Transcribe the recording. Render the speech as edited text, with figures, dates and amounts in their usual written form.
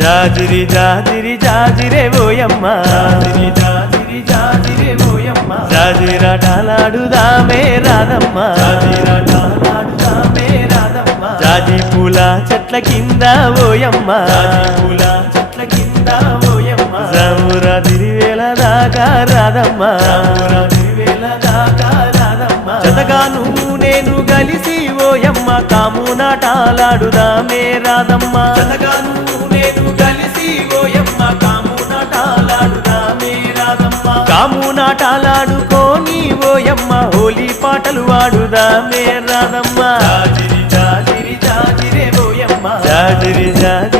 జాజిరి జాజిరి జాజిరే ఓయమ్మ జాజిరి జాజిరి జాజిరే ఓయమ్మ జాజిరాటలాడుదామే రాధమ్మ జాజిరాటలాడుదామే రాధమ్మ జాజి పూల చెట్ల కింద ఓయమ్మ జాజి పూల చెట్ల కింద ఓయమ్మ జామురా తిరివేళ దాకా రాధమ్మ జామురా తిరివేళ దాకా రాధమ్మ జతగాను నేను కలిసి ఓయమ్మ కామునాటాలాడుదామే రాధమ్మ జతగాను నేను కలిసి ఓయమ్మ కామునాటాలాడుదామే రాధమ్మ కామునాటాలాడుకోని ఓయమ్మ హోలీ పాటలు వాడుదామే రాధమ్మ జాజిరి జాజిరి జాజిరే ఓయమ్మ జాజిరి జాజిరి